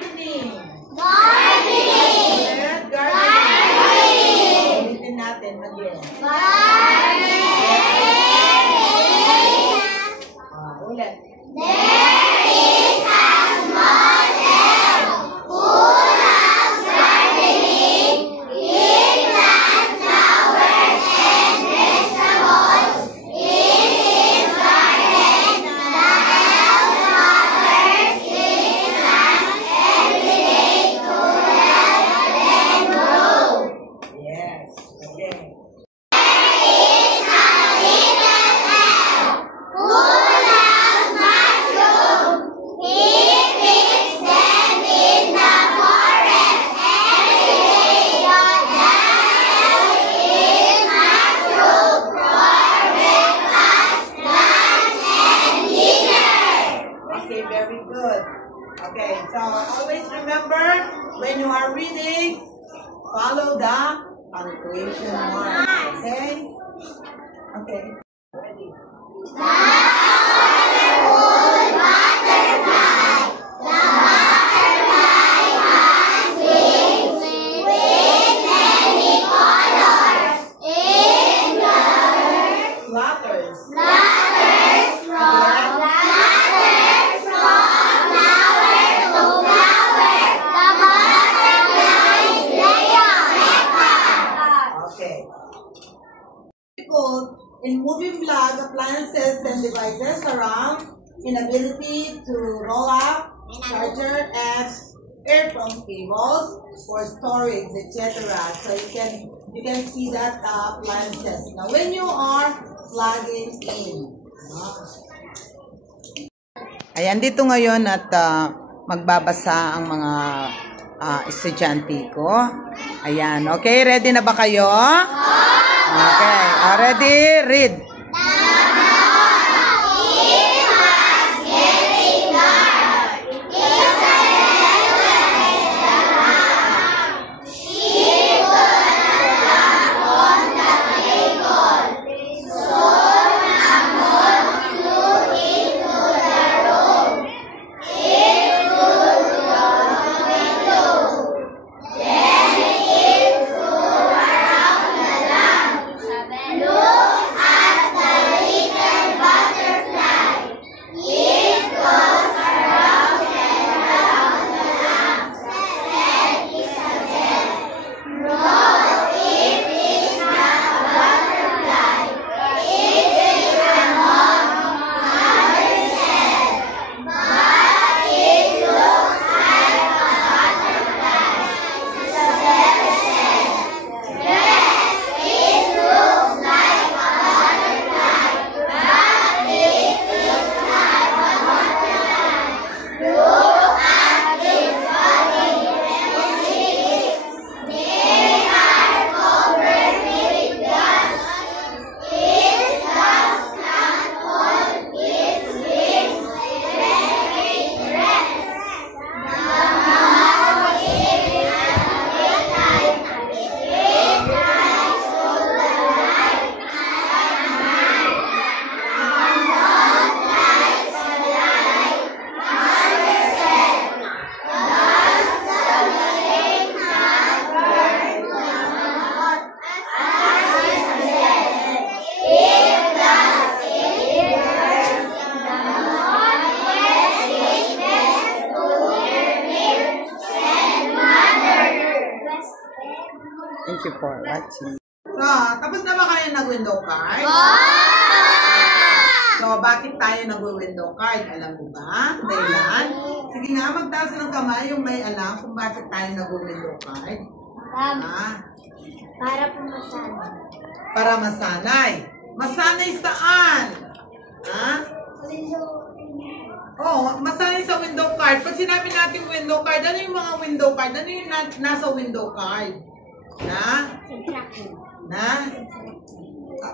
gardening. Gardening. Gardening. Ulitin natin again. Gardening. Ulit. There is a small elf who loves gardening. He plants flowers and vegetables in his garden. The elf waters his plants every day to help them grow. Yes. Okay. There is a little elf who loves mushrooms. He picks them in the forest every day. The elf eats mushrooms for breakfast, lunch, and dinner. Okay, very good. Okay, so always remember when you are reading, follow the punctuation mark. Okay? Okay. Ready? The colorful butterfly. The butterfly has wings with many colors. It Flutters. flutters from flower to flower. The butterfly lays nectar. Okay. In moving plug appliances and devices around inability to roll up, charger, and earphone cables for storage, etc. So you can see that appliances. Now, when you are plugging in. Ayan, dito ngayon at magbabasa ang mga estudyante ko. Ayan, okay, ready na ba kayo? Okay, ready? Read. Thank you for watching. So, tapos na ba kayo nag-window card? So, bakit tayo nag-window card? Alam mo ba? Dahilan? Sige nga, magtaas ng kamay yung may alam kung bakit tayo nag-window card. Para po masanay. Para masanay. Masanay saan? Ha? Oh, masanay sa window card. Pag sinabi natin window card, ano yung mga window card? Ano yung nasa window card? Na? Subtraction. Na?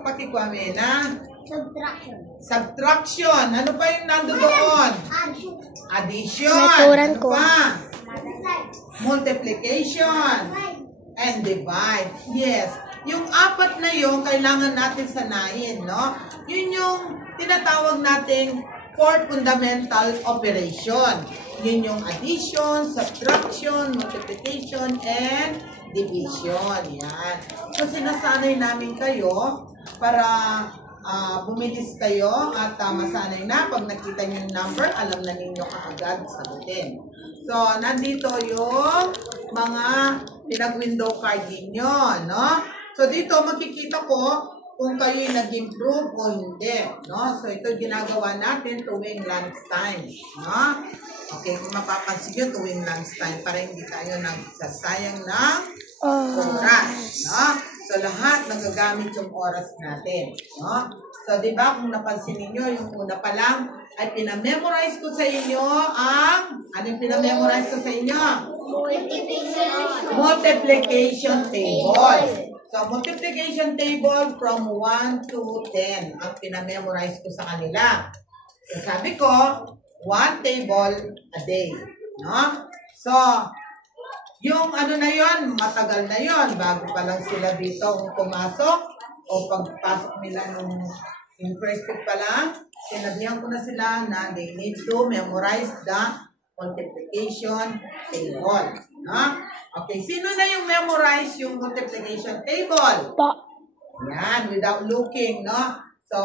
Pakikwame na? Subtraction. Subtraction. Ano pa yung nando doon? Addition. Naturan Ano ko. pa? Multiplication. And divide. Yes. Yung apat na yun, kailangan natin sanayin, no? Yun yung tinatawag nating fourth fundamental operation. Yun yung addition, subtraction, multiplication, and division. Yan. So, sinasanay namin kayo para bumilis kayo at masanay na. Pag nakita nyo yung number, alam na ninyo kaagad sagutin. So, nandito yung mga pinag-window card ninyo, no? So, dito makikita ko kung kayo'y nag-improve o hindi, no? So, ito ginagawa natin tuwing lunch time, no? Okay, kung mapapansin nyo, tuwing lunch time para hindi tayo nagsasayang ng oras, no? So, lahat nagagamit yung oras natin, no? So, di ba, kung napansin niyo yung una pa lang, ay pinamemorize ko sa inyo anong pinamemorize ko sa inyo? Multiplication table. So, multiplication table from 1 to 10 ang pinamemorize ko sa kanila. So, sabi ko, 1 table a day, no? So, yung ano na yon, matagal na yon, bago pa lang sila dito pumasok o pagpasok nila yung first week pa lang, sinabihan ko na sila na they need to memorize the multiplication table. No? Okay, sino na yung memorize yung multiplication table? Yan, without looking, no? So,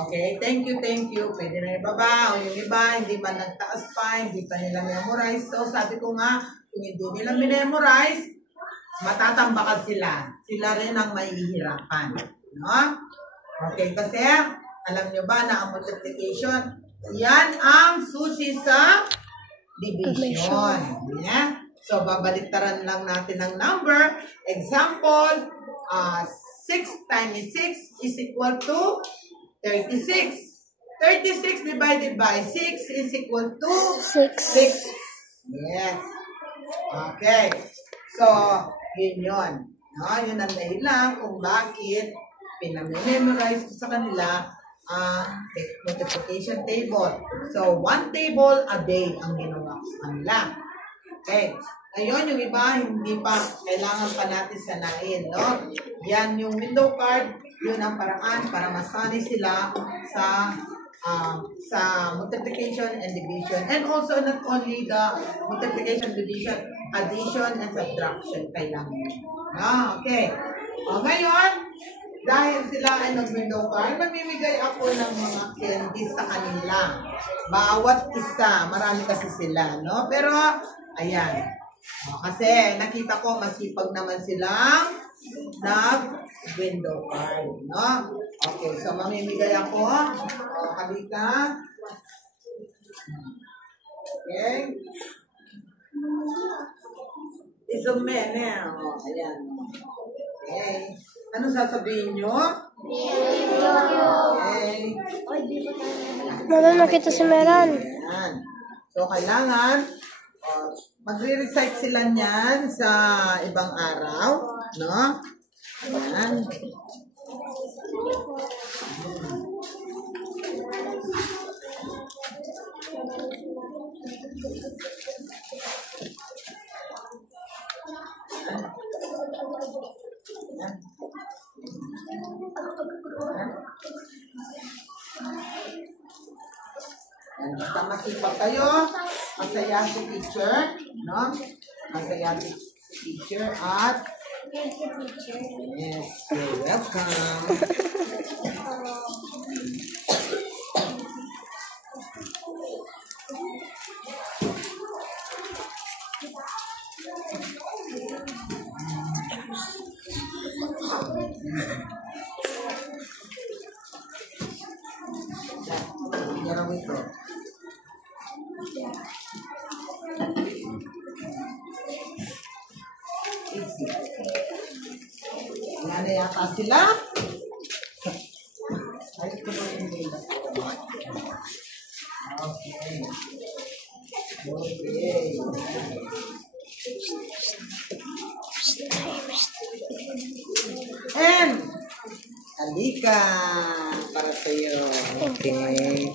okay, thank you. Pwede na yung baba o yung iba, hindi man nagtaas pa, hindi pa nila memorize. So, sabi ko nga, kung hindi nila memorize, matatambakan sila. Sila rin ang mahihirapan. No? Okay, kasi alam nyo ba na ang multiplication, yan ang susi sa division. Yeah? So, babaliktaran lang natin ang number. Example, 6 times 6 is equal to 36. 36 divided by 6 is equal to 6. Yes. Okay. So, yun. No, yun ang dahilan kung bakit pinamemorize ko sa kanila multiplication table. So, 1 table a day ang ginawa ko sa kanila. Okay. Ngayon, yung iba, hindi pa, kailangan pa natin sanayin, no? Yan yung window card, yun ang paraan para masanay sila sa multiplication and division. And also, not only the multiplication, division, addition, and subtraction kailangan. Okay. Ngayon, dahil sila ay nag-window card, mamimigay ako ng mga candies sa kanila. Bawat isa, marami kasi sila, no? Pero, ayan. Kasi nakita ko masipag naman silang nag-window card, no? Okay, so mamimigay ako. Halika. Okay. Isume na. Ayan. Okay. Ano sasabihin nyo? Okay. Wala nakita si Meran. Ayan. So, kailangan magre-recite sila niyan sa ibang araw, no? Ayan. Basta masipag kayo, masaya si teacher, no? Masaya si teacher at yes, you're welcome. Jarang ito. Wala na yata sila. Ay, ito ba yung nila? Okay. And, halika para sa'yo. Okay.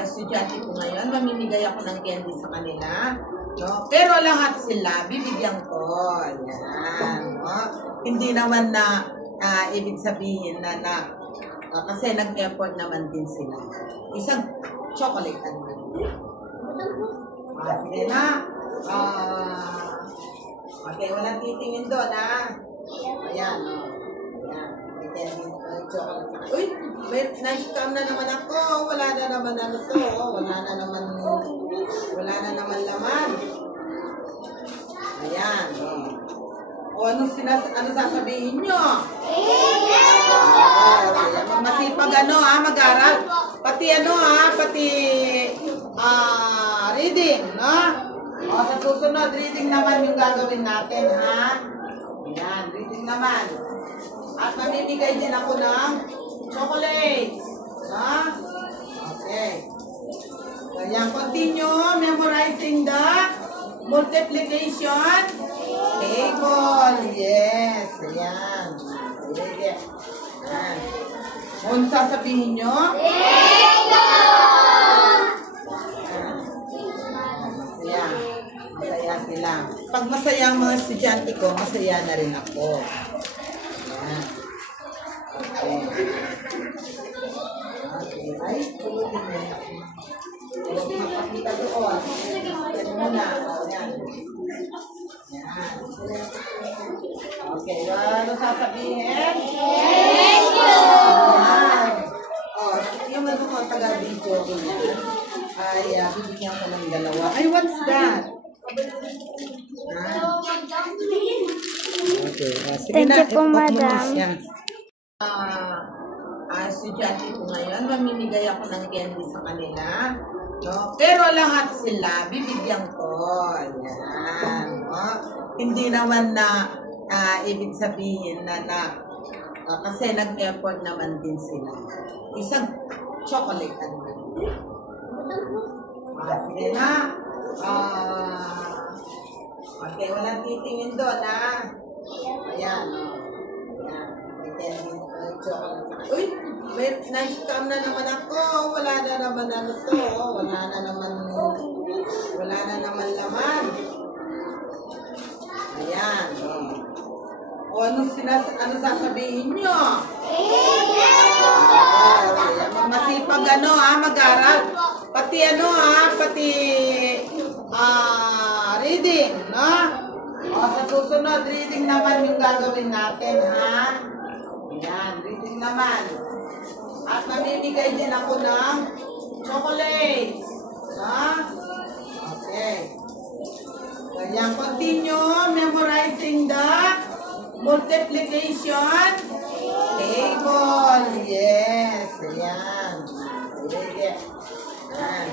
Estudyante ko ngayon, mamimigay ako ng candy sa kanila. No? Pero lahat sila, bibigyan ko. Yan. No? Hindi naman na ibig sabihin na kasi nag-effort naman din sila. chocolate and sige na. Okay, walang titingin doon, ha? Ayan, ayan. Chocolate. Uy, may na-scam na naman ako. Wala na naman ano to. Wala na naman laman. Ayan. O, ano sasabihin nyo? Masipag mag-aral. Pati reading, no? O, sa susunod, reading naman yung gagawin natin, ha? Ayan, reading naman. At mamimigay din ako ng chocolate. Ha? Okay. Ayan, continue memorizing the multiplication table. Yes. Ayan. Sige. Ayan. Kung sasabihin nyo? Ayan. Masaya sila. Pag masaya ang mga estudyante ko, masaya na rin ako. Ayan. Okay. Ay, pulutin mo. Makapita doon. Yan muna. Ayan. Ayan. Okay, ano sasabihin? Thank you! Ayan. O, yung ano ko, taga-video ko yan. Ay, bibigyan ko ng dalawa. Ay, what's that? Okay. Sige na. Thank you po, madam. Estudyante ko ngayon, mamimigay ako ng candy sa kanila. No? Pero lahat sila, bibigyan ko. Ayan. No? Hindi naman na ibig sabihin na kasi nag-effort naman din sila. Isang chocolate. Sige na. Okay, walang titingin doon, ha? Ayan. Ayan. Uy, may na-scam na naman ako. Wala na naman ano to. Wala na naman laman. Ayan. O, ano sasabihin nyo? Masipag mag-aral. Pati reading, no? O, sa susunod, reading naman yung gagawin natin, ha? Ayan, reading naman. At mamimigay din ako ng chocolate. Ha? Okay. Ayan, continue memorizing the multiplication table. Yes, ayan. Sige. Ayan.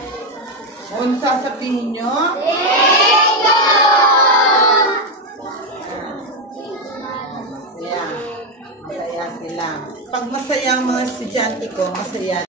Kung sasabihin nyo? Ayan. Masaya sila. Pag masaya ang mga estudyante ko, masaya